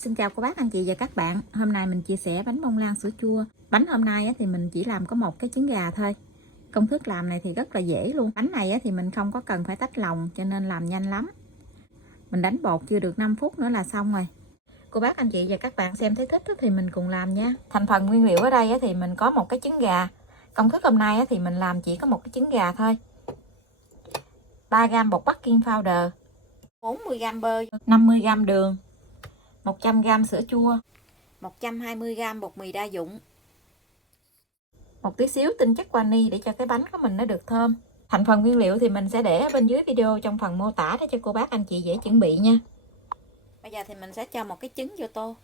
Xin chào cô bác, anh chị và các bạn. Hôm nay mình chia sẻ bánh bông lan sữa chua. Bánh hôm nay thì mình chỉ làm có một cái trứng gà thôi. Công thức làm này thì rất là dễ luôn. Bánh này thì mình không có cần phải tách lòng cho nên làm nhanh lắm. Mình đánh bột chưa được 5 phút nữa là xong rồi. Cô bác, anh chị và các bạn xem thấy thích thì mình cùng làm nha. Thành phần nguyên liệu ở đây thì mình có một cái trứng gà. Công thức hôm nay thì mình làm chỉ có một cái trứng gà thôi. 3g bột baking powder, 40g bơ, 50g đường, 100g sữa chua, 120g bột mì đa dụng, một tí xíu tinh chất vani để cho cái bánh của mình nó được thơm. Thành phần nguyên liệu thì mình sẽ để ở bên dưới video trong phần mô tả để cho cô bác anh chị dễ chuẩn bị nha. Bây giờ thì mình sẽ cho một cái trứng vô tô.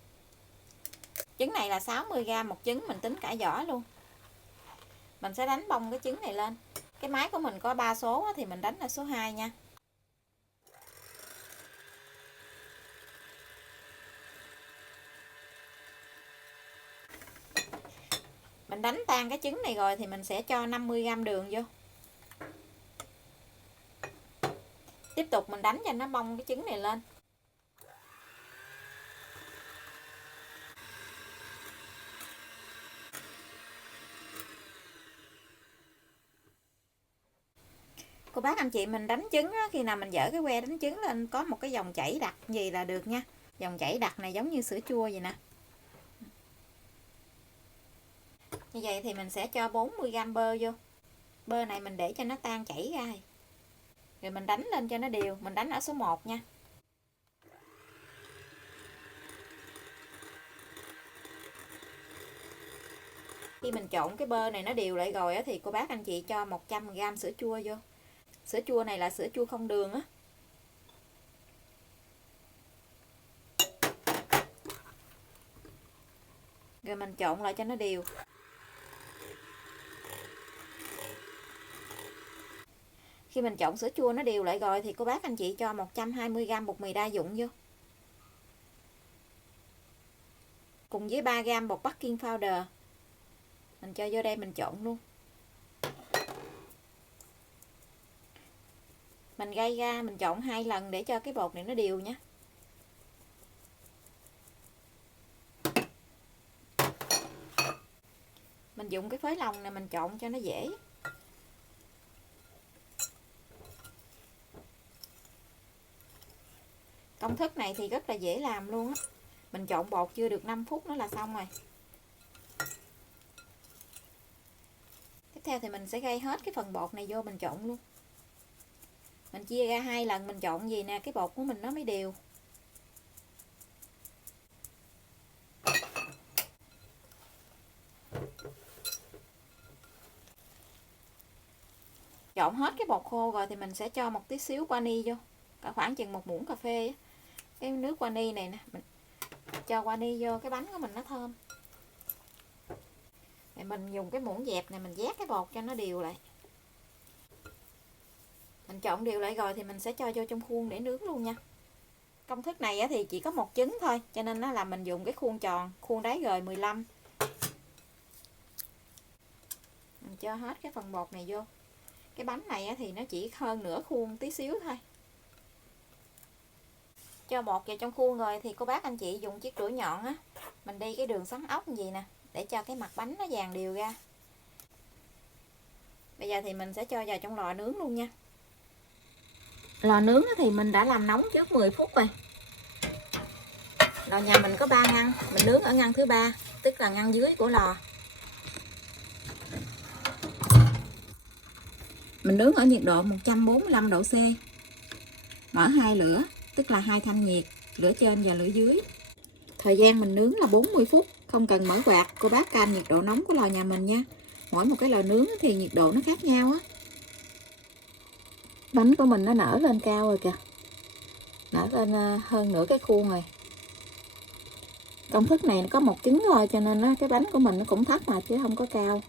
Trứng này là 60g một trứng, mình tính cả vỏ luôn. Mình sẽ đánh bông cái trứng này lên. Cái máy của mình có 3 số thì mình đánh là số 2 nha. Mình đánh tan cái trứng này rồi thì mình sẽ cho 50g đường vô. Tiếp tục mình đánh cho nó bong cái trứng này lên. Cô bác anh chị mình đánh trứng khi nào mình dỡ cái que đánh trứng lên có một cái dòng chảy đặc gì là được nha. Dòng chảy đặc này giống như sữa chua vậy nè. Như vậy thì mình sẽ cho 40g bơ vô. Bơ này mình để cho nó tan chảy ra. Rồi mình đánh lên cho nó đều. Mình đánh ở số 1 nha. Khi mình trộn cái bơ này nó đều lại rồi thì cô bác anh chị cho 100g sữa chua vô. Sữa chua này là sữa chua không đường á. Rồi mình trộn lại cho nó đều. Khi mình trộn sữa chua nó đều lại rồi thì cô bác anh chị cho 120g bột mì đa dụng vô. Cùng với 3g bột baking powder. Mình cho vô đây mình trộn luôn. Mình gây ra mình trộn 2 lần để cho cái bột này nó đều nhé. Mình dùng cái phới lòng này mình trộn cho nó dễ. Công thức này thì rất là dễ làm luôn á. Mình trộn bột chưa được 5 phút nữa là xong rồi. Tiếp theo thì mình sẽ gây hết cái phần bột này vô mình trộn luôn. Mình chia ra 2 lần mình trộn gì nè, cái bột của mình nó mới đều. Trộn hết cái bột khô rồi thì mình sẽ cho một tí xíu vani vô, cả khoảng chừng 1 muỗng cà phê. Cái nước vani này nè, mình cho vani vô cái bánh của mình nó thơm. Rồi mình dùng cái muỗng dẹp này mình vét cái bột cho nó đều lại. Mình trộn đều lại rồi thì mình sẽ cho vô trong khuôn để nướng luôn nha. Công thức này thì chỉ có một trứng thôi, cho nên là mình dùng cái khuôn tròn, khuôn đáy G15. Mình cho hết cái phần bột này vô. Cái bánh này thì nó chỉ hơn nửa khuôn tí xíu thôi. Cho bột vào trong khuôn rồi thì cô bác anh chị dùng chiếc đũa nhọn á, mình đi cái đường xoắn ốc như vậy nè, để cho cái mặt bánh nó vàng đều ra. Bây giờ thì mình sẽ cho vào trong lò nướng luôn nha. Lò nướng thì mình đã làm nóng trước 10 phút rồi. Lò nhà mình có 3 ngăn, mình nướng ở ngăn thứ 3, tức là ngăn dưới của lò. Mình nướng ở nhiệt độ 145 độ C. Mở 2 lửa, tức là 2 thanh nhiệt, lửa trên và lửa dưới. Thời gian mình nướng là 40 phút, không cần mở quạt, cô bác canh nhiệt độ nóng của lò nhà mình nha. Mỗi một cái lò nướng thì nhiệt độ nó khác nhau á. Bánh của mình nó nở lên cao rồi kìa. Nở lên hơn nửa cái khuôn rồi. Công thức này nó có một trứng thôi cho nên cái bánh của mình nó cũng thấp mà chứ không có cao.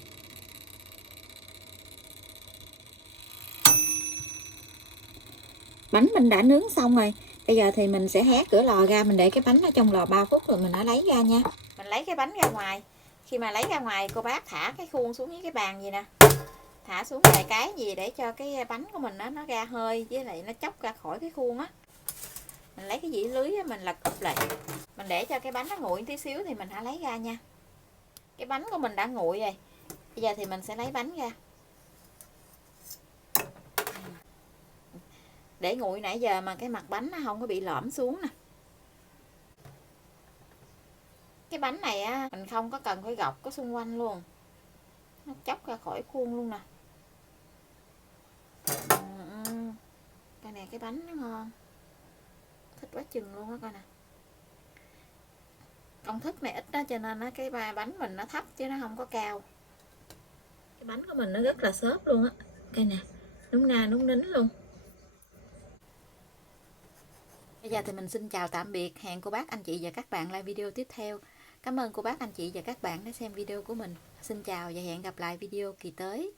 Bánh mình đã nướng xong rồi. Bây giờ thì mình sẽ hé cửa lò ra, mình để cái bánh ở trong lò 3 phút rồi mình đã lấy ra nha. Mình lấy cái bánh ra ngoài. Khi mà lấy ra ngoài cô bác thả cái khuôn xuống với cái bàn gì nè. Thả xuống vài cái gì để cho cái bánh của mình nó ra hơi với lại nó chóc ra khỏi cái khuôn á. Mình lấy cái dĩa lưới mình lật úp lại, mình để cho cái bánh nó nguội tí xíu thì mình hãy lấy ra nha. Cái bánh của mình đã nguội rồi, bây giờ thì mình sẽ lấy bánh ra. Để nguội nãy giờ mà cái mặt bánh nó không có bị lõm xuống nè. Cái bánh này á, mình không có cần phải gọc có xung quanh luôn, nó chóc ra khỏi khuôn luôn nè. Cái này cái bánh nó ngon, thích quá chừng luôn á, coi nè. Công thức này ít đó cho nên á, cái bánh mình nó thấp chứ nó không có cao. Cái bánh của mình nó rất là xốp luôn á, cây nè, núng na núng nính luôn. Bây giờ thì mình xin chào tạm biệt, hẹn cô bác anh chị và các bạn lại video tiếp theo. Cảm ơn cô bác anh chị và các bạn đã xem video của mình. Xin chào và hẹn gặp lại video kỳ tới.